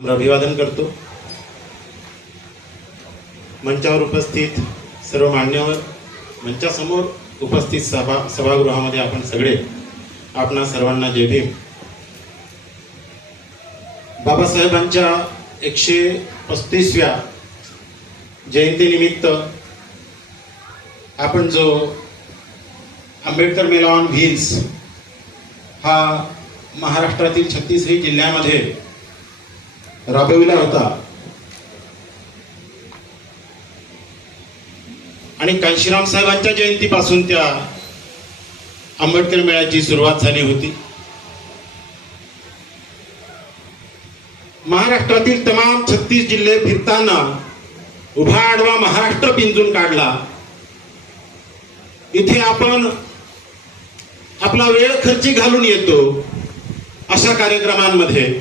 अभिवादन करतो। मंचावर उपस्थित सर्व मान्यवर, मंचासमोर उपस्थित सभागृहामध्ये आपण सगळे, आपणा सर्वांना जय भीम। बाबासाहेबांच्या 135व्या जयंतीनिमित्त आपण जो आंबेडकर मेला ऑन व्हील्स हा महाराष्ट्रातील 36 जिल्ह्यामध्ये राबविला होता आणि कांशीराम साहेबांच्या जयंतीपासून त्या आंबेडकर मेळ्याची सुरुवात झाली होती। महाराष्ट्रातील तमाम 36 जिल्हे फिरताना उभा आडवा महाराष्ट्र पिंजून काढला। इथे आपण आपला वेळ खर्ची घालून येतो अशा कार्यक्रमांमध्ये।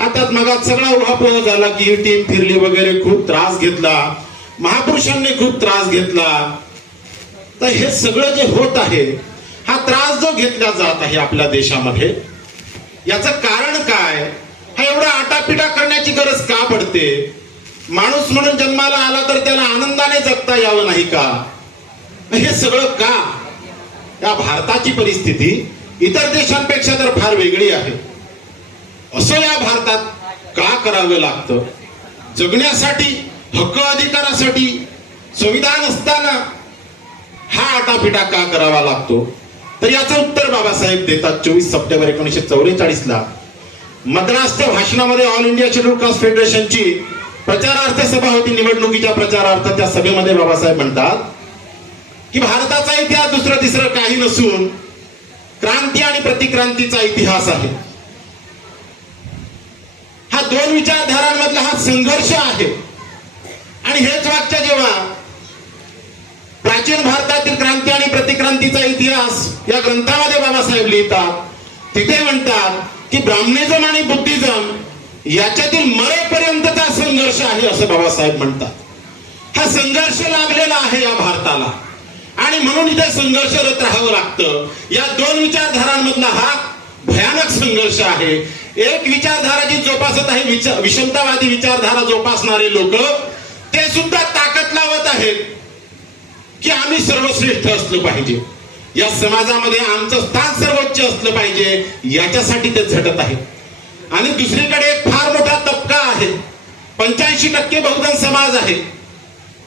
आता मगात सगळा उहापोह झाला की ही टीम फिरली वगैरे, खूप त्रास घेतला, महापुरुषांनी खूप त्रास घेतला। तर हे सगळं जे होत आहे, हा त्रास जो घेतला जात आहे आपल्या देशामध्ये, याचं कारण काय? हा एवढा आटापिटा करण्याची गरज का पडते? माणूस म्हणून जन्माला आला तर त्याला आनंदाने जगता यावं नाही का? हे सगळं का? या भारताची परिस्थिती इतर देशांपेक्षा तर फार वेगळी आहे। असं या भारतात का करावं लागतं? जगण्यासाठी, हक्क अधिकारासाठी संविधान असताना हा आटापिटा का करावा लागतो? तर याचं उत्तर बाबासाहेब देतात 24 सप्टेंबर 1944ला मद्रासच्या भाषणामध्ये। ऑल इंडिया शेड्यूल कास्ट फेडरेशनची प्रचारार्थ सभा होती, निवडणुकीच्या प्रचारार्थ। त्या सभेमध्ये बाबासाहेब म्हणतात की भारताचा इतिहास दुसरं तिसरं काही नसून क्रांती आणि प्रतिक्रांतीचा इतिहास आहे। हा दोन विचारधारांमधला हा संघर्ष आहे। आणि हेच वाक्य जेव्हा प्राचीन भारतातील क्रांती आणि प्रतिक्रांतीचा इतिहास या ग्रंथामध्ये बाबासाहेब लिहितात, तिथे म्हणतात की ब्राह्मणिझम आणि बुद्धिझम याच्यातील मरेपर्यंतचा संघर्ष आहे असं बाबासाहेब म्हणतात। हा संघर्ष लागलेला आहे या भारताला आणि म्हणून इथे संघर्षरत राहावं लागतं। या दोन विचारधारांमधला हा भयानक संघर्ष आहे। एक विचारधारा जी जोपासत आहे, विषमतावादी विचारधारा जोपासणारे लोक, ते सुद्धा ताकद लावत आहेत की आम्ही सर्वश्रेष्ठ असलं पाहिजे, या समाजामध्ये आमचं स्थान सर्वोच्च असलं पाहिजे, याच्यासाठी ते झटत आहेत। आणि दुसरीकडे एक फार मोठा तबका आहे, 85% बहुजन समाज आहे,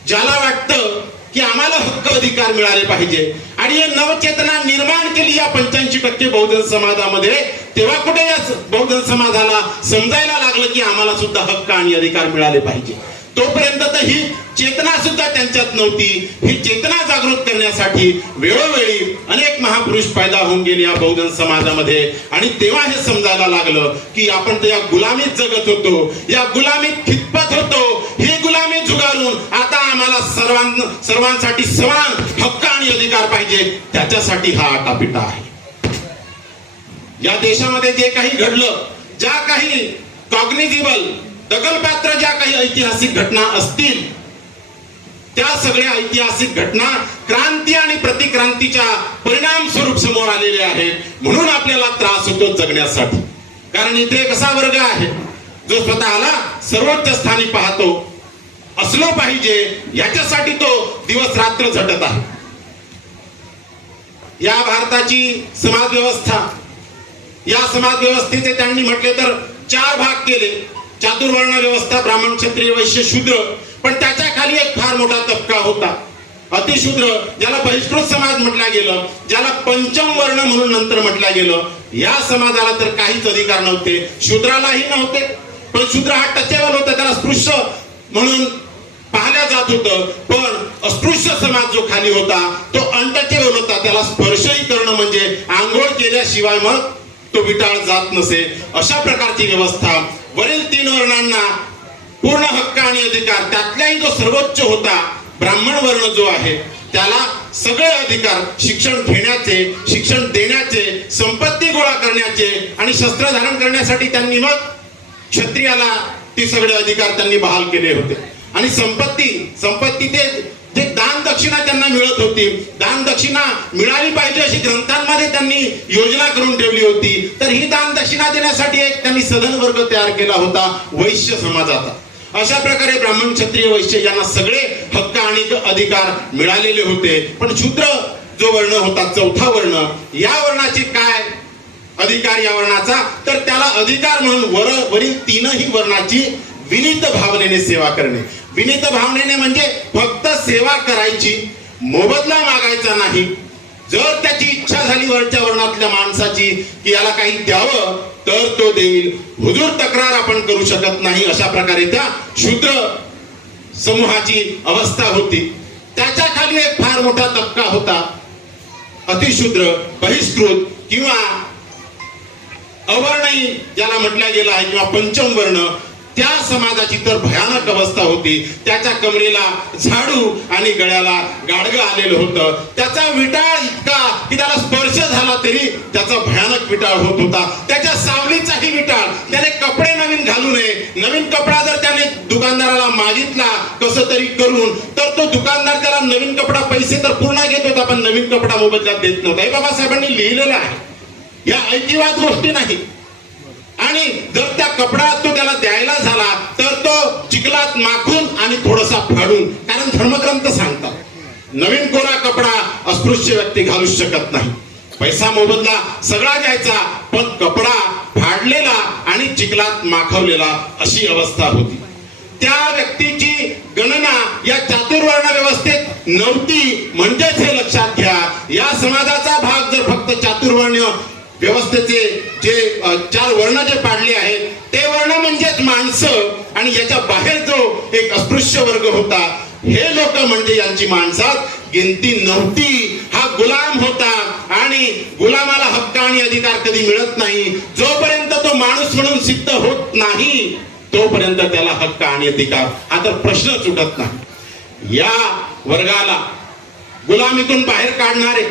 ज्याला वाटतं की आम्हाला हक्क अधिकार मिळाले पाहिजे। आणि हे नवचेतना निर्माण केली या 85% बहुजन समाजामध्ये। तेव्हा कुठे या बहुजन समाजाला समजायला लागलं की आम्हाला सुद्धा हक्क आणि अधिकार मिळाले पाहिजे। तोपर्यंत तर ही चेतना सुद्धा त्यांच्यात नव्हती। ही चेतना जागृत करण्यासाठी वेळोवेळी अनेक महापुरुष पैदा होऊन गेले या बहुजन समाजामध्ये। आणि तेव्हा हे समजायला लागलं की आपण तर या गुलामीत जगत होतो, या गुलामीत खितपत होतो। ही गुलामी झुगारून आता आम्हाला सर्वांसाठी समान हक्क आणि अधिकार पाहिजे, त्याच्यासाठी हा आटापिटा आहे। या देशामध्ये जे काही घडलं, ज्या काही कॉग्निजिबल दखलपात्र ज्या काही ऐतिहासिक घटना असतील, त्या सगळ्या ऐतिहासिक घटना क्रांती आणि प्रतिक्रांतीच्या परिणाम स्वरूप समोर आलेले आहेत। म्हणून आपल्याला त्रास होतो जगण्यासाठी। कारण इथे कसा वर्ग आहे जो स्वतःला सर्वोच्च स्थानी पाहतो, असलो पाहिजे याच्यासाठी तो दिवस रात्र झटत आहे। या भारताची समाज व्यवस्था, या समाज व्यवस्थेचे त्यांनी म्हटले तर 4 भाग केले। चातुर्वर्ण व्यवस्था, ब्राह्मण, क्षत्रिय, वैश्य, शूद्र। पण त्याच्या खाली एक फार मोठा तबका होता, अतिशूद्र, ज्याला बहिष्कृत समाज म्हटलं गेलं, ज्याला पंचम वर्ण म्हणून नंतर म्हटलं गेलं। या समाजाला तर काहीच अधिकार नव्हते, शूद्रालाही नव्हते। पण शूद्र हा टचेबल होता, त्याला स्पृश्य म्हणून पाहिल्या जात होतं। पण अस्पृश्य समाज जो खाली होता तो अनटचेबल होता, त्याला स्पर्शही करणं म्हणजे आंघोळ केल्याशिवाय मग तो विटाळ जात नसे। अशा प्रकारची व्यवस्था। वरील 3 वर्णांना पूर्ण हक्क आणि अधिकार, त्यातलाही जो सर्वोच्च होता ब्राह्मण वर्ण जो आहे, त्याला सगळे अधिकार, शिक्षण घेण्याचे, शिक्षण देण्याचे, संपत्ती गोळा करण्याचे आणि शस्त्र धारण करण्यासाठी त्यांनी मग क्षत्रियाला ते सगळे अधिकार त्यांनी बहाल केले होते। आणि संपत्ती ते जे दान दक्षिणा त्यांना मिळत होती, दान दक्षिणा मिळाली पाहिजे अशी ग्रंथांमध्ये त्यांनी योजना करून ठेवली होती, तर ही दान दक्षिणा देण्यासाठी एक त्यांनी सदन वर्ग तयार केला होता वैश्य समाजाचा. अशा प्रकारे ब्राह्मण क्षत्रिय वैश्य यांना सगळे हक्क आणि अधिकार मिळालेले होते. पण शूद्र जो वर्ण होता, चौथा वर्ण, या वर्णाचे काय अधिकार या वर्णाचा, तर त्याला अधिकार म्हणून वरील तीनही वर्णाची विनीत भावनेने सेवा करणे. विनीत भावनेने म्हणजे फक्त सेवा करायची, मोबदला मागायचा नाही. जर त्याची इच्छा झाली वरच्या वर्णातल्या माणसाची की याला काही द्यावं तर तो देईल, हुजूर तक्रार आपण करू शकत नाही. अशा प्रकारे त्या शूद्र समूहाची अवस्था होती. त्याच्या खाली एक फार मोठा तबका होता, अतिशूद्र, बहिष्कृत किंवा अवर्णही ज्याला म्हटलं गेलं आहे किंवा पंचम वर्ण. त्या समाजाची तर भयानक अवस्था होती. त्याच्या कमरेला झाडू आणि गळ्याला गाडगं आलेलं होतं. त्याचा विटाळ इतका की त्याला स्पर्श झाला तरी त्याचा भयानक विटाळ होत होता. त्याच्या सावलीचाही विटाळ. त्याने कपडे नवीन घालू नये, नवीन कपडा जर त्याने दुकानदाराला मागितला कसं तरी करून, तर तो दुकानदार त्याला नवीन कपडा पैसे तर पूर्ण घेत होता पण नवीन कपडा मोबदल्यात देत नव्हता. हे बाबासाहेबांनी लिहिलेलं आहे, या ऐकिवाद गोष्टी नाही. आणि जर त्या कपडा तो त्याला द्यायला झाला तर तो चिखलात माखून आणि थोडासा फाडून, कारण धर्मग्रंथ सांगतात नवीन कोरा कपडा अस्पृश्य व्यक्ती घालू शकत नाही. पैसा मोबदला सगळा द्यायचा पण कपडा फाडलेला आणि चिखलात माखवलेला, अशी अवस्था होती. त्या व्यक्तीची गणना या चातुर्वर्ण व्यवस्थेत नव्हती. म्हणजेच हे लक्षात घ्या, या समाजाचा भाग जर फक्त चातुर्वर्ण व्यवस्थेचे जे 4 वर्ण जे पाडले आहेत ते वर्ण म्हणजेच माणसं, आणि याच्या बाहेर जो एक अस्पृश्य वर्ग होता, हे लोक म्हणजे यांची माणसात गिनती नव्हती. हा गुलाम होता आणि गुलामाला हक्क आणि अधिकार कधी मिळत नाही. जोपर्यंत तो माणूस म्हणून सिद्ध होत नाही तोपर्यंत त्याला हक्क आणि अधिकार हा तर प्रश्न सुटत नाही. या वर्गाला गुलामीतून बाहेर काढणारे,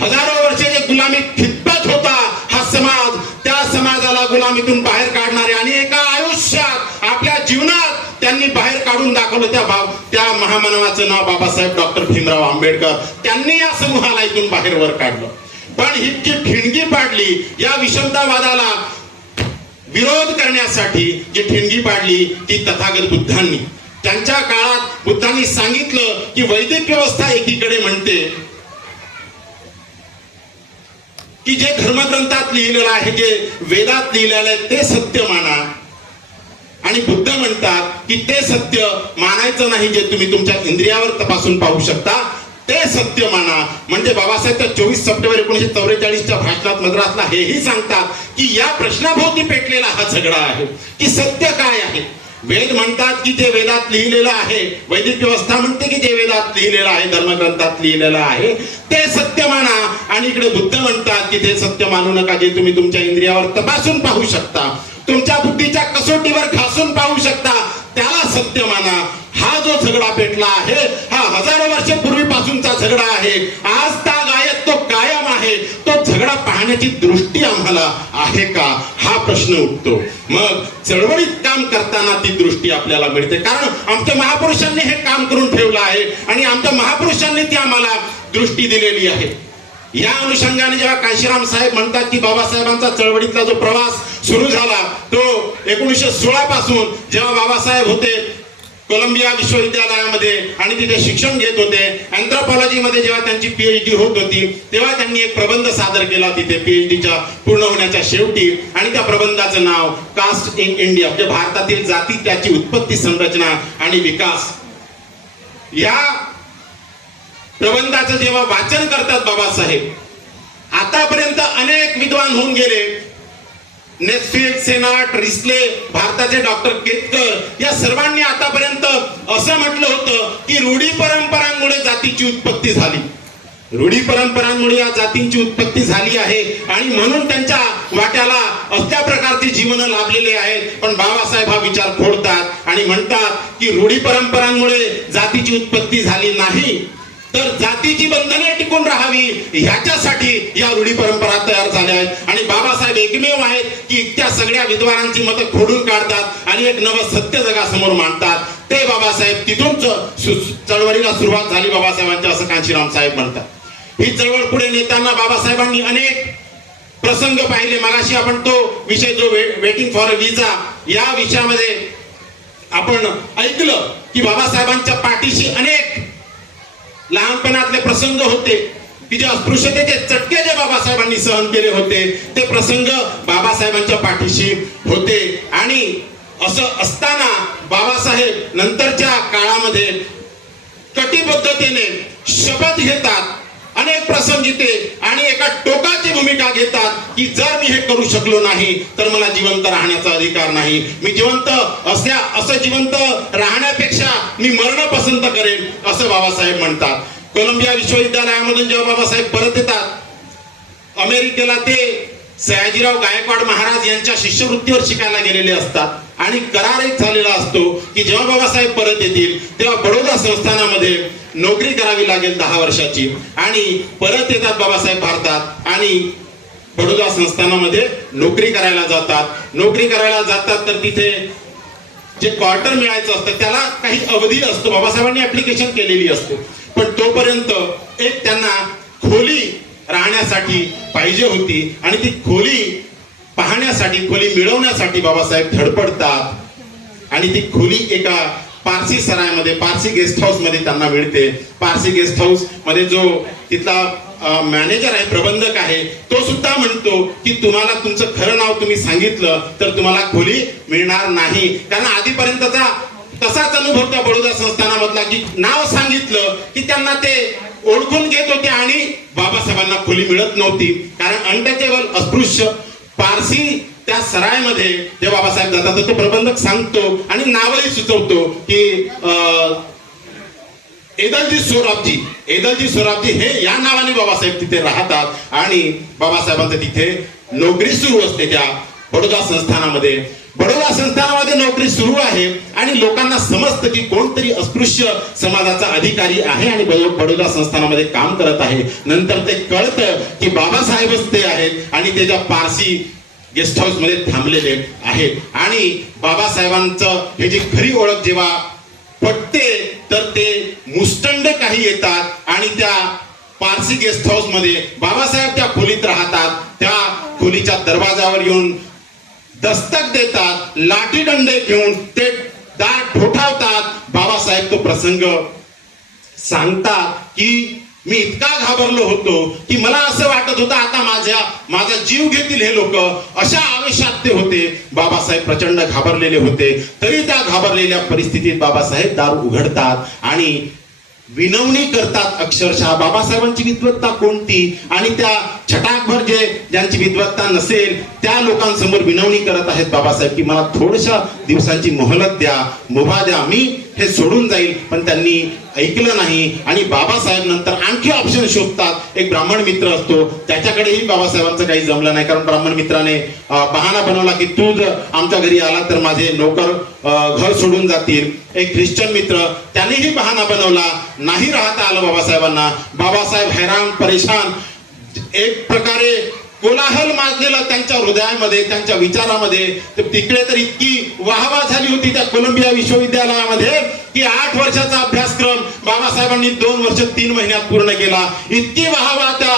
हजारो वर्षे जे गुलामीत खितपत होता हा समाज, त्या समाजाला गुलामीतून बाहेर काढणारे आणि एका आयुष्यात आपल्या जीवनात त्यांनी बाहेर काढून दाखवलं. त्या महामानवाचं नाव बाबासाहेब डॉक्टर भीमराव आंबेडकर. त्यांनी या समूहाला इथून बाहेर वर काढलं. पण इतकी ठिणगी पाडली या विषमतावादाला विरोध करण्यासाठी, जी ठिणगी पाडली ती तथागत बुद्धांनी. त्यांच्या काळात बुद्धांनी सांगितलं की वैदिक व्यवस्था एकीकडे म्हणते की जे धर्मग्रंथात लिहिलेलं आहे, जे वेदात लिहिलेलं आहे ते सत्य माना, आणि बुद्ध म्हणतात की ते सत्य मानायचं नाही जे तुम्ही तुमच्या इंद्रियावर तपासून पाहू शकता, ते सत्य माना. म्हणजे बाबासाहेब 24 सप्टेंबर 1944च्या भाषणात मद्रासला हेही सांगतात की या प्रश्नाभोवती पेटलेला हा झगडा आहे की सत्य काय आहे. वेद म्हणतात की जे वेदात लिहिलेलं आहे, वैदिक व्यवस्था म्हणते की जे वेदात लिहिलेलं आहे, धर्मग्रंथात लिहिलेलं आहे ते सत्य माना, आणि इकडे बुद्ध म्हणतात की ते सत्य मानू नका जे तुम्ही तुमच्या इंद्रियावर तपासून पाहू शकता, तुमच्या बुद्धीच्या कसोटीवर घासून पाहू शकता, त्याला सत्य माना. हा जो झगडा पेटला आहे हा हजारो वर्षापूर्वीपासूनचा झगडा आहे. आज तागायत तो कायम आहे. तो झगडा पाहण्याची दृष्टी आम्हाला आहे का हा प्रश्न उठतो. मग चळवळीत काम करताना ती दृष्टी आपल्याला मिळते, कारण आमच्या महापुरुषांनी हे काम करून ठेवलं आहे आणि आमच्या महापुरुषांनी ती आम्हाला दृष्टी दिलेली आहे. या अनुषंगाने जेव्हा काशीराम साहेब म्हणतात की बाबासाहेबांचा चळवळीतला जो प्रवास सुरू झाला तो 1916 पासून, जेव्हा बाबासाहेब होते कोलंबिया विश्वविद्यालयामध्ये आणि तिथे शिक्षण घेत होते, अँथ्रोपॉलॉजी मध्ये जेव्हा त्यांची PhD होत होती तेव्हा त्यांनी एक प्रबंध सादर केला तिथे PhDच्या पूर्ण होण्याच्या शेवटी, आणि त्या प्रबंधाचं नाव कास्ट इन इंडिया, म्हणजे भारतातील जाती, त्याची उत्पत्ती, संरचना आणि विकास. या प्रबंधाचं जेव्हा वाचन करतात बाबासाहेब, आतापर्यंत अनेक विद्वान होऊन गेले, नेस्फिल्ड, सेनाट, रिस्ले, भारताचे डॉक्टर केतकर, या सर्वांनी आतापर्यंत असं म्हटलं होतं की रूढी परंपरांमुळे जातीची उत्पत्ती झाली. रूढी परंपरांमुळे या जातींची उत्पत्ती झाली आहे आणि म्हणून त्यांच्या वाट्याला असल्या प्रकारची जीवन लाभलेले आहेत. पण बाबासाहेब हा विचार खोडतात आणि म्हणतात की रूढी परंपरांमुळे जातीची उत्पत्ती झाली नाही, तर जातीची बंधने टिकून राहावी ह्याच्यासाठी या रूढी परंपरा तयार झाल्या आहेत. आणि बाबासाहेब एकमेव आहेत की त्या सगळ्या विद्वानांची मतं खोडून काढतात आणि एक नवं सत्य जगासमोर मांडतात. ते बाबासाहेब तिथून चळवळीला सुरुवात झाली बाबासाहेबांच्या, असं कांशीराम साहेब म्हणतात. ही चळवळ पुढे नेताना बाबासाहेबांनी अनेक प्रसंग पाहिले. मगाशी आपण तो विषय जो वेटिंग फॉर अ विजा या विषयामध्ये आपण ऐकलं की बाबासाहेबांच्या पाठीशी अनेक लहानपणातले प्रसंग होते की जे अस्पृश्यतेचे चटके जे बाबासाहेबांनी सहन केले होते ते प्रसंग बाबासाहेबांच्या पाठीशी होते. आणि असं असताना बाबासाहेब नंतरच्या काळामध्ये कटिबद्धतेने शपथ घेतात अनेक प्रसंगी ते, आणि एका टोकाची भूमिका घेतात की जर मी हे करू शकलो नाही तर मला जिवंत राहण्याचा अधिकार नाही. मी जिवंत असं जिवंत राहण्यापेक्षा मी मरण पसंत करेन असं बाबासाहेब म्हणतात. कोलंबिया विश्वविद्यालयामधून जेव्हा बाबासाहेब परत येतात अमेरिकेला, ते सयाजीराव गायकवाड महाराज यांच्या शिष्यवृत्तीवर शिकायला गेलेले असतात आणि करार एक झालेला असतो की जेव्हा बाबासाहेब परत येतील तेव्हा बडोदा संस्थानामध्ये नोकरी करावी लागेल 10 वर्षाची. आणि परत येतात बाबासाहेब भारतात आणि बडोदा संस्थानामध्ये नोकरी करायला जातात. नोकरी करायला जातात तर तिथे जे क्वार्टर मिळायचं असतं त्याला काही अवधी असतो. बाबासाहेबांनी ऍप्लिकेशन केलेली असते, पण तोपर्यंत एक त्यांना खोली राहण्यासाठी पाहिजे होती आणि ती खोली पाहण्यासाठी, खोली मिळवण्यासाठी बाबासाहेब धडपडतात आणि ती खोली एका पारसी सरायमध्ये, पारसी गेस्ट हाऊस मध्ये त्यांना मिळते. पारसी गेस्ट हाऊस मध्ये जो तिथला मॅनेजर आहे, प्रबंधक आहे, तो सुद्धा म्हणतो की तुम्हाला तुमचं खरं नाव तुम्ही सांगितलं तर तुम्हाला खोली मिळणार नाही. कारण आधीपर्यंतचा तसाच अनुभव त्या बडोदा संस्थानामधला की नाव सांगितलं की त्यांना ते ओळखून घेत होते आणि बाबासाहेबांना खोली मिळत नव्हती. कारण अनटचेबल, अस्पृश्य पारसी त्या सरायमध्ये जे बाबासाहेब जातात तो प्रबंधक सांगतो आणि नावही सुचवतो की एदलजी सोराबजी हे या नावाने बाबासाहेब तिथे राहतात आणि बाबासाहेबांचं तिथे नोकरी सुरू असते त्या बडोदा संस्थानामध्ये. बडोदा संस्थानामध्ये नोकरी सुरू आहे आणि लोकांना समजतं की कोणतरी अस्पृश्य समाजाचा अधिकारी आहे आणि बडोदा संस्थानामध्ये काम करत आहे. नंतर ते कळतं की बाबासाहेबच ते आहेत आणि ते त्या पारसी गेस्ट हाऊस मध्ये थांबलेले आहेत. आणि बाबासाहेबांचं हे जी खरी ओळख जेव्हा पटते तर ते मुस्टंड काही येतात आणि त्या पारसी गेस्ट हाऊस मध्ये बाबासाहेब त्या खोलीत राहतात. त्या खोलीच्या दरवाजावर येऊन दस्तक देतात, लाठी डंडे घेऊन ते दार ठोठावतात. बाबासाहेब तो प्रसंग सांगतात की मी इतका घाबरलो होतो की मला असं वाटत होतं आता माझा जीव घेतील हे लोक, अशा आवेशात ते होते. बाबासाहेब प्रचंड घाबरलेले होते. तरी त्या घाबरलेल्या परिस्थितीत बाबासाहेब दार उघडतात आणि विनवणी करतात. अक्षरशः बाबासाहेबांची विद्वत्ता कोणती आणि त्या छटाकभर ज्यांची विद्वत्ता नसेल त्या लोकांसमोर विनवणी करत आहेत बाबासाहेब की मला थोड्याशा दिवसांची मोहलत द्या, मुभा द्या, मी हे सोडून जाईल. पण त्यांनी ऐकलं नाही आणि बाबासाहेब नंतर आणखी ऑप्शन शोधतात. एक ब्राह्मण मित्र असतो, त्याच्याकडेही बाबासाहेबांचं काही जमलं नाही कारण ब्राह्मण मित्राने बहाणा बनवला की तू जर आमच्या घरी आला तर माझे नोकर घर सोडून जातील. एक ख्रिश्चन मित्र, त्यानेही बहाणा बनवला, नाही राहता आलं बाबासाहेबांना. बाबासाहेब हैराण परेशान, एक प्रकारे कोलाहल माजलेला त्यांच्या हृदयामध्ये, त्यांच्या विचारामध्ये. तिकडे तर इतकी वाहवा झाली होती त्या कोलंबिया विश्वविद्यालयामध्ये की 8 वर्षाचा अभ्यासक्रम बाबासाहेबांनी 2 वर्ष 3 महिन्यात पूर्ण केला. इतकी वाहवा त्या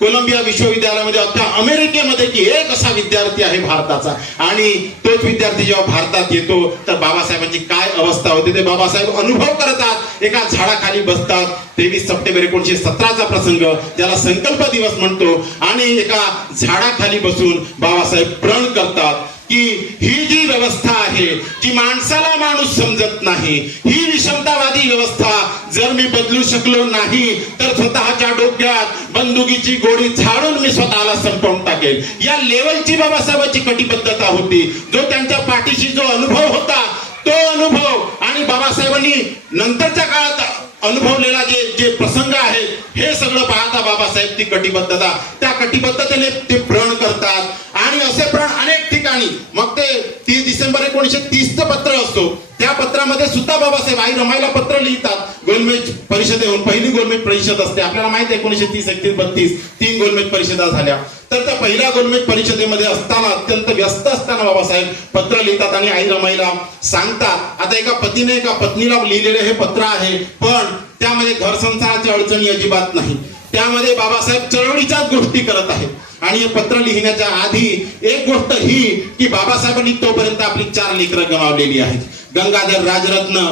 कोलंबिया विश्वविद्यालयामध्ये, अख्ख्या अमेरिकेमध्ये की एक असा विद्यार्थी आहे भारताचा. आणि तोच विद्यार्थी जेव्हा भारतात येतो तर बाबासाहेबांची काय अवस्था होती ते बाबासाहेब अनुभव करतात. एका झाडाखाली बसतात. 23 सप्टेंबर 1917चा प्रसंग, ज्याला संकल्प दिवस म्हणतो. आणि एका झाडाखाली बसून बाबासाहेब प्रण करतात की ही जी व्यवस्था आहे जी माणसाला माणूस समजत नाही, ही विषमतावादी व्यवस्था जर मी बदलू शकलो नाही तर स्वतःच्या डोक्यात बंदुकीची गोळी झाडून मी स्वतःला संपवून टाकेल. या लेवलची बाबासाहेबांची कटिबद्धता होती. जो त्यांच्या पाठीशी जो अनुभव होता तो अनुभव आणि बाबासाहेबांनी नंतरच्या काळात अनुभवलेला जे प्रसंग आहेत हे सगळं पाहता बाबासाहेब ती कटिबद्धता, त्या कटिबद्धतेने ते प्रण करतात. आणि असे प्रण अनेक ठिकाणी मग ते 30 डिसेंबर 1930चं पत्र असतो, त्या पत्रामध्ये सुद्धा बाबासाहेब आई रमाईला पत्र लिहितात. गोलमेज परिषदेहून पहिली गोलमेज परिषद असते, आपल्याला माहिती आहे 1930, 31, 32 3 गोलमेज परिषदा झाल्या. तर त्या पहिल्या गोलमेज परिषदेमध्ये असताना अत्यंत व्यस्त असताना बाबासाहेब पत्र लिहितात आणि आई रमाईला सांगतात. आता एका पतीने एका पत्नीला लिहिलेले हे पत्र आहे, पण त्यामध्ये घर संसाराची अडचणी अजिबात नाही. त्यामध्ये बाबासाहेब चळवळीच्याच गोष्टी करत आहेत. आणि हे पत्र लिहिण्याच्या आधी एक गोष्ट ही की बाबासाहेबांनी तोपर्यंत आपली 4 लेकरं गमावलेली आहेत. गंगाधर, राजरत्न,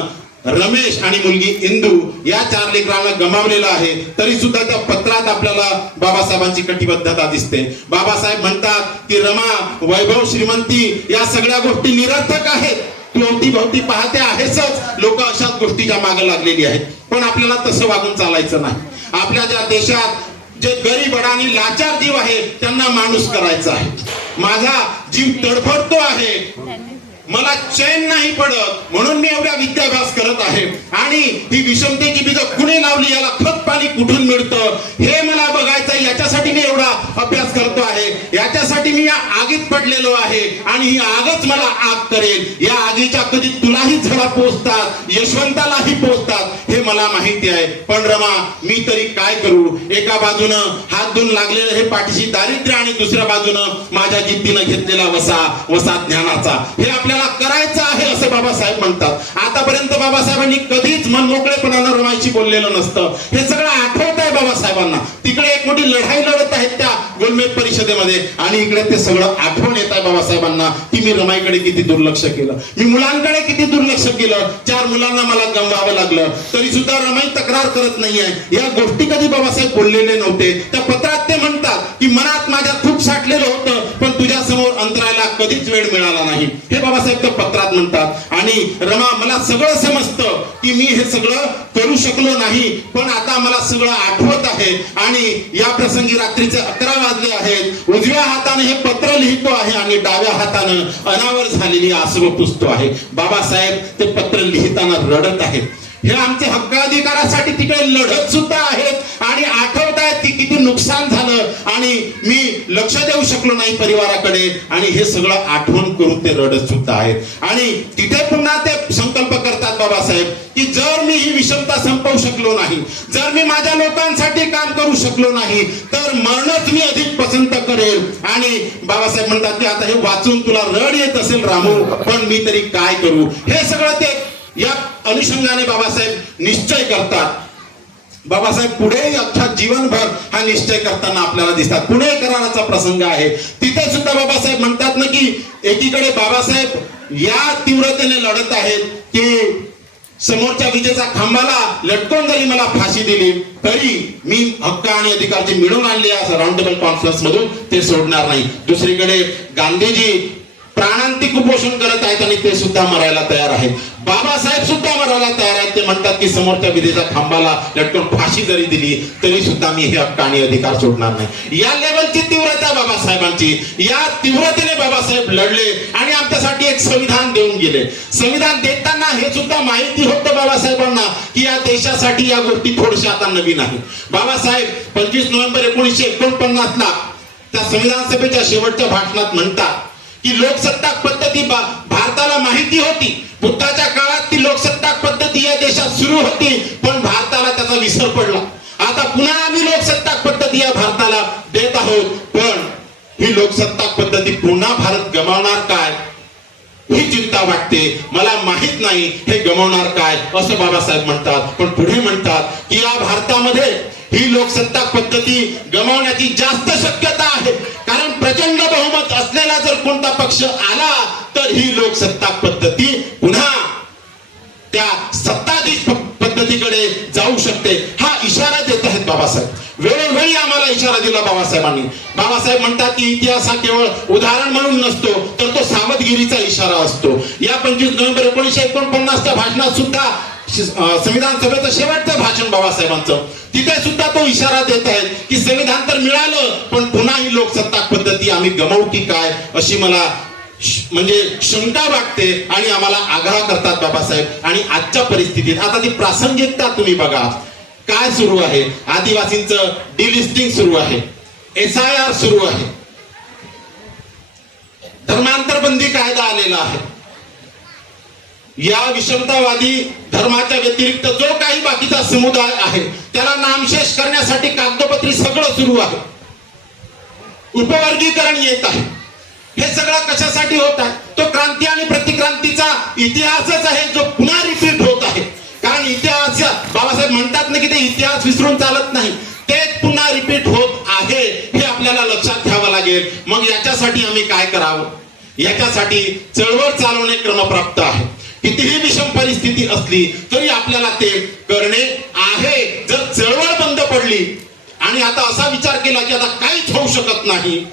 रमेश आणि मुलगी इंदू या 4 लेकरांना गमावलेलं आहे. तरी सुद्धा त्या पत्रात आपल्याला बाबासाहेबांची कटिबद्धता दिसते. बाबासाहेब म्हणतात की रमा, वैभव, श्रीमंती या सगळ्या गोष्टी निरर्थक आहेत. तू अवतीभवती पाहते आहेसच, लोक अशाच गोष्टीच्या मागे लागलेली आहेत. पण आपल्याला तसं वागून चालायचं नाही. आपल्या ज्या देशात जे गरीब आणि लाचार जीव आहे त्यांना माणूस करायचा आहे. माझा जीव तडफडतो आहे, मला चैन नाही पडत, म्हणून मी एवढा विद्याभ्यास करत आहे. आणि ही विषमतेची बीज कुणी लावली, याला खत पाणी कुठून मिळतं हे मला बघायचं, याच्यासाठी मी एवढा अभ्यास करतो आहे. याच्यासाठी मी या आगीत पडलेलो आहे आणि ही आगच मला आग करेल. या आगीच्या कधी तुलाही झळा पोचतात, यशवंतालाही पोचतात हे मला माहिती आहे. पण रमा, मी तरी काय करू? एका बाजूनं हात धुवून लागलेलं हे पाठीशी दारिद्र्य आणि दुसऱ्या बाजूनं माझ्या जिद्दीनं घेतलेला वसा ज्ञानाचा, हे आपल्याला करायचं आहे असं बाबासाहेब म्हणतात. आतापर्यंत बाबासाहेबांनी कधीच मनमोकळेपणानं रमाईशी बोललेलं नसतं. हे सगळं आठवत आहे बाबासाहेबांना. तिकडे एक मोठी लढाई लढत आहेत त्या गोलमेज परिषदेमध्ये आणि इकडे ते सगळं आठवण येत आहे बाबासाहेबांना की मी रमाईकडे किती दुर्लक्ष केलं, मी मुलांकडे किती दुर्लक्ष केलं. 4 मुलांना मला गमवावं लागलं, तरी सुद्धा रमाई तक्रार करत नाहीये. या गोष्टी कधी बाबासाहेब बोललेले नव्हते. त्या पत्रात ते म्हणतात की मनात माझ्या खूप साठलेलं होतं, पण तुझ्या समोर अंतरायला कधीच वेळ मिळाला नाही, हे बाबासाहेब त्या पत्रात म्हणतात. आणि रमा, मला सगळं समजतं की मी हे सगळं करू शकलो नाही, पण आता मला सगळं आठवत आहे. आणि या प्रसंगी रात्रीचे 11 वाजले आहेत. उजव्या हाताने हे पत्र लिहितो आहे आणि डाव्या हातानं अनावर झालेली आसरू पुसतो आहे. बाबासाहेब ते पत्र लिहिताना रडत आहेत. हे आमचे हक्क अधिकारासाठी तिकडे लढत सुद्धा आहेत आणि आठवत आहेत की किती नुकसान झालं आणि मी लक्ष देऊ शकलो नाही परिवाराकडे. आणि हे सगळं आठवण करून ते रडत सुद्धा आहेत. आणि तिथे पुन्हा ते संकल्प करतात बाबासाहेब की जर मी ही विषमता संपवू शकलो नाही, जर मी माझ्या लोकांसाठी काम करू शकलो नाही, तर मरणच मी अधिक पसंत करेल. आणि बाबासाहेब म्हणतात की आता हे वाचून तुला रड येत असेल रामू, पण मी तरी काय करू? हे सगळं ते या अनुषंगाने बाबासाहेब निश्चय करतात. बाबासाहेब पुढे अख्खा जीवनभर हा निश्चय करताना आपल्याला दिसतात. पुणे कराराचा प्रसंग आहे, तिथे सुद्धा बाबासाहेब म्हणतात ना की एकीकडे बाबासाहेब या तीव्रतेने लढत आहेत की समोरच्या विजेचा खांबाला लटकून जरी मला फाशी दिली तरी मी हक्क आणि अधिकार जे मिळवून आणले असं राऊंड टेबल कॉन्फरन्स मधून ते सोडणार नाही. दुसरीकडे गांधीजी प्राणांतिक उपोषण करत आहेत आणि ते सुद्धा मरायला तयार आहेत. बाबासाहेब सुद्धा मरायला तयार आहेत. ते म्हणतात की समोरच्या विधीच्या खांबाला लटकून फाशी जरी दिली तरी सुद्धा मी हे हक्क आणि अधिकार सोडणार नाही. या लेवलची तीव्रता बाबासाहेबांची. या तीव्रतेने बाबासाहेब लढले आणि आमच्यासाठी एक संविधान देऊन गेले. संविधान देताना हे सुद्धा माहिती होतं बाबासाहेबांना की या देशासाठी या गोष्टी थोड्याशा आता नवीन आहेत. बाबासाहेब 25 नोव्हेंबर 1949ला त्या संविधान सभेच्या शेवटच्या भाषणात म्हणतात की लोकसत्ताक पद्धती भारताला माहिती होती. बुद्धाच्या काळात ती लोकसत्ताक पद्धती या देशात सुरू होती, पण भारताला त्याचा विसर पडला. आता पुन्हा आम्ही लोकसत्ताक पद्धती या भारताला देत आहोत, पण ही लोकसत्ताक पद्धती पुन्हा भारत गमावणार काय ही चिंता वाटते. मला माहित नाही हे गमावणार काय असं बाबासाहेब म्हणतात. पण पुढे म्हणतात की या भारतामध्ये ही लोकसत्ताक पद्धती गमावण्याची जास्त शक्यता आहे, कारण प्रचंड बहुमत असलेला जर कोणता पक्ष आला तर ही लोकसत्ताक पद्धती पुन्हा त्या सत्ताधीश पद्धतीकडे जाऊ शकते. हा इशारा देत आहेत बाबासाहेब. वेळोवेळी आम्हाला इशारा दिला बाबासाहेबांनी. बाबासाहेब म्हणतात की इतिहास हा केवळ उदाहरण म्हणून नसतो, तर तो सावधगिरीचा इशारा असतो. या 25 नोव्हेंबर 1949च्या भाषणात सुद्धा संविधान सभेचं शेवटचं भाषण बाबासाहेबांचं, तिथे सुद्धा तो इशारा देत आहेत की संविधान तर मिळालं, पण पुन्हा ही लोकसत्ताक पद्धती आम्ही गमावू की काय अशी मला म्हणजे शंका वाटते. आणि आम्हाला आग्रह करतात बाबासाहेब. आणि आजच्या परिस्थितीत आता ती प्रासंगिकता तुम्ही बघा काय सुरू आहे. आदिवासींचं डिलिस्टिंग सुरू आहे, SIR सुरू आहे. धर्मांतरबंदी कायदा आलेला आहे. या विषमतावादी धर्माच्या व्यतिरिक्त जो काही बाकीचा समुदाय आहे त्याला नामशेष करण्यासाठी कागदोपत्री सगळं सुरू आहे. उपवर्गीकरण येत आहे. हे सगळं कशासाठी होत आहे? तो क्रांती आणि प्रतिक्रांतीचा इतिहासच आहे जो पुन्हा रिपीट होत आहे. कारण इतिहास, बाबासाहेब म्हणतात ना की ते इतिहास विसरून चालत नाही, तेच पुन्हा रिपीट होत आहे हे आपल्याला लक्षात घ्यावं लागेल. मग याच्यासाठी आम्ही काय करावं? याच्यासाठी चळवळ चालवणे क्रमप्राप्त आहे. कितीही विषम परिस्थिती असली तरी आपल्याला ते करणे आहे. जर चळवळ बंद पडली आणि आता असा विचार केला की आता काहीच होऊ शकत नाही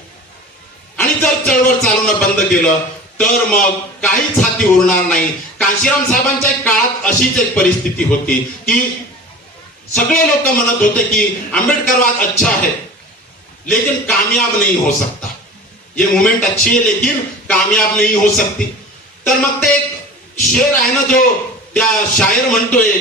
आणि जर चळवळ चालवणं बंद केलं तर मग काहीच हाती उरणार नाही. कांशीराम साहेबांच्या काळात अशीच एक परिस्थिती होती की सगळे लोक म्हणत होते की आंबेडकरवाद अच्छा है लेकिन कामयाब नहीं हो सकता, ये मूवमेंट अच्छी है लेकिन कामयाब नहीं हो सकती. तर मग ते एक शेर आहे ना जो त्या शायर म्हणतोय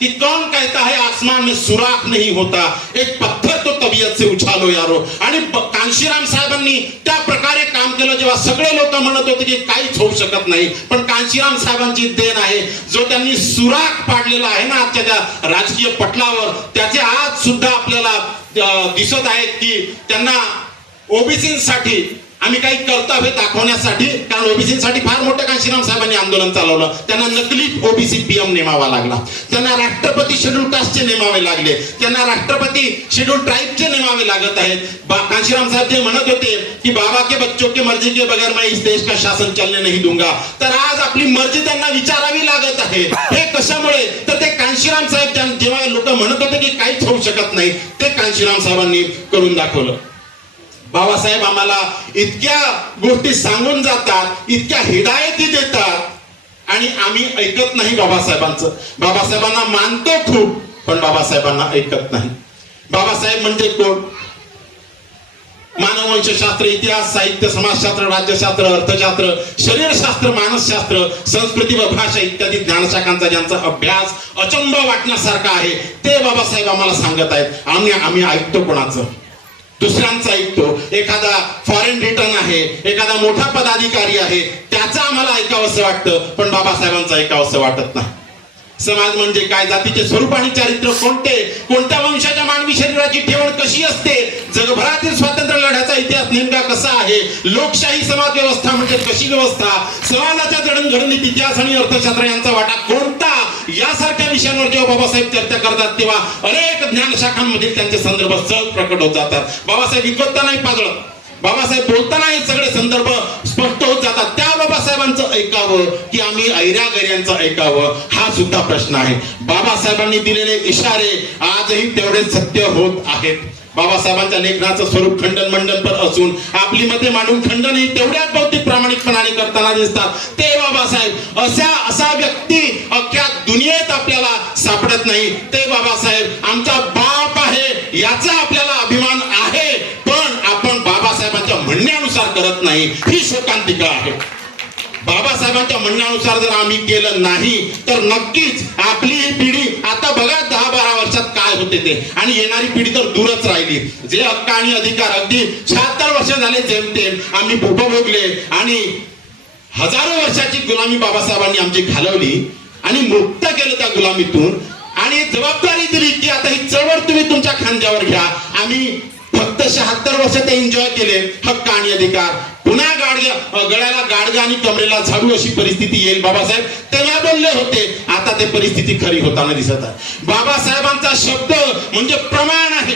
कि कौन कहता है आसमान में सुराख नहीं होता, एक पत्थर तो तबीयत से उछालो यारो. आणि कांशीराम साहेबांनी त्या प्रकारे काम केलं जेव्हा सगळे लोक म्हणत होते की काहीच होऊ शकत नाही. पण कांशीराम साहेबांची देण आहे जो त्यांनी सुराख पाडलेला आहे ना आजच्या त्या राजकीय पटलावर, त्याचे आज सुद्धा आपल्याला दिसत आहेत की त्यांना ओबीसीसाठी आम्ही काही कर्तव्य दाखवण्यासाठी, कारण ओबीसीसाठी फार मोठं कांशीराम साहेबांनी आंदोलन चालवलं, त्यांना नकली ओबीसी पीएम नेमावा लागला, त्यांना राष्ट्रपती शेड्यूल कास्टचे नेमावे लागले, त्यांना राष्ट्रपती शेड्यूल ट्राइबचे नेमावे लागत आहेत. कांशीराम साहेब जे म्हणत होते की बाबा के बच्चों के मर्जी के बगैर मैं इस देश का शासन चलने नहीं दूंगा, तर आज आपली मर्जी त्यांना विचारावी लागत आहे. हे कशामुळे? तर ते कांशीराम साहेब जेव्हा लोक म्हणत होते की काहीच होऊ शकत नाही, ते कांशीराम साहेबांनी करून दाखवलं. बाबासाहेब आम्हाला इतक्या गोष्टी सांगून जातात, इतक्या हिदायती देतात आणि आम्ही ऐकत नाही बाबासाहेबांचं. बाबासाहेबांना मानतो खूप पण बाबासाहेबांना ऐकत नाही. बाबासाहेब म्हणजे कोण? मानववंशशास्त्र, इतिहास, साहित्य, समाजशास्त्र, राज्यशास्त्र, अर्थशास्त्र, शरीरशास्त्र, मानसशास्त्र, संस्कृती व भाषा इत्यादी ज्ञानशाखांचा ज्यांचा अभ्यास अचंब वाटण्यासारखा आहे ते बाबासाहेब आम्हाला सांगत आहेत. आम्ही ऐकतो कोणाचं? दुसऱ्यांचं ऐकतो. एखादा फॉरेन रिटर्न आहे, एखादा मोठा पदाधिकारी आहे, त्याचं आम्हाला ऐकावंसं वाटतं पण बाबासाहेबांचं ऐकावंसं वाटत नाही. समाज म्हणजे काय? जातीचे स्वरूप आणि चारित्र्य कोणते? कोणत्या वंशाच्या मानवी शरीराची ठेवण कशी असते? जगभरातील स्वातंत्र्य लढ्याचा इतिहास नेमका कसा आहे? लोकशाही समाज व्यवस्था म्हणजे कशी व्यवस्था? समाजाच्या जडणघडणीत इतिहास आणि अर्थशास्त्र यांचा वाटा कोणता? यासारख्या विषयांवर जेव्हा बाबासाहेब चर्चा करतात तेव्हा अनेक ज्ञानशाखांमध्ये त्यांचे संदर्भ सहज प्रकट होत जातात. बाबासाहेब विद्वत्ता नाही पाजळत, बाबासाहेब बोलताना हे सगळे संदर्भ स्पष्ट होत जातात. त्या बाबासाहेबांचं ऐकावं की आम्ही ऐऱ्यागैऱ्यांचं ऐकावं हा सुद्धा प्रश्न आहे. बाबासाहेबांनी दिलेले इशारे आजही तेवढे सत्य होत आहेत. बाबासाहेबांच्या लेखनाचं स्वरूप खंडन मंडनपर असून आपली मते मांडून खंडनही तेवढ्याच बौद्धिक प्रामाणिकपणाने करताना दिसतात. ते बाबासाहेब असा व्यक्ती अख्ख्या दुनियेत आपल्याला सापडत नाही. ते बाबासाहेब आमचा बाप आहे याचा आपल्याला अभिमान आहे, पण आपण बाबासाहेबांच्या म्हणण्यानुसार करत नाही, ही शोकांतिका आहे. बाबासाहेबांच्या म्हणण्यानुसार जर आम्ही केलं नाही तर नक्कीच आपली ही पिढी, आता बघा 10-12 वर्षात काय होते ते, आणि येणारी पिढी तर दूरच राहिली. जे हक्क आणि अधिकार अगदी 76 वर्ष झाले जेमतेम आम्ही उपभोगले आणि हजारो वर्षाची गुलामी बाबासाहेबांनी आमची घालवली आणि मुक्त केलं त्या गुलामीतून आणि जबाबदारी दिली की आता ही चळवळ तुम्ही तुमच्या खांद्यावर घ्या. आम्ही फक्त 76 वर्ष ते एन्जॉय केले हक्क आणि अधिकार. पुन्हा गळ्याला गाडगा आणि कमरेला झाडू अशी परिस्थिती येईल. बाबासाहेब तेव्हा बोलले होते, आता ते परिस्थिती खरी होताना दिसत आहे. बाबासाहेबांचा शब्द म्हणजे प्रमाण आहे.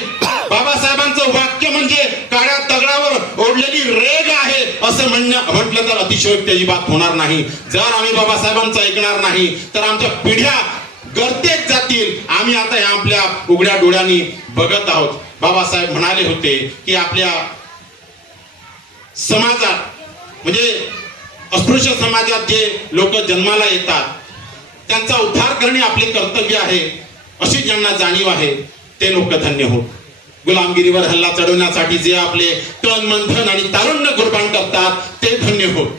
बाबासाहेबांचं वाक्य म्हणजे काळ्या दगडावर ओढलेली रेग आहे असं म्हटलं तर अतिशयोक्ती अजिबात होणार नाही. जर आम्ही बाबासाहेबांचं ऐकणार नाही तर आमच्या पिढ्या गर्तेत जातील. आम्ही आता या आपल्या उघड्या डोळ्यांनी बघत आहोत. बाबासाहेब म्हणाले होते की आपल्या समाजात म्हणजे अस्पृश्य समाजात जे लोक जन्माला येतात त्यांचा उद्धार करणे आपले कर्तव्य आहे, अशी ज्यांना जाणीव आहे ते लोक धन्य होत. गुलामगिरीवर हल्ला चढवण्यासाठी जे आपले तन मन धन आणि तारुण्य कुर्बान करतात ते धन्य होत.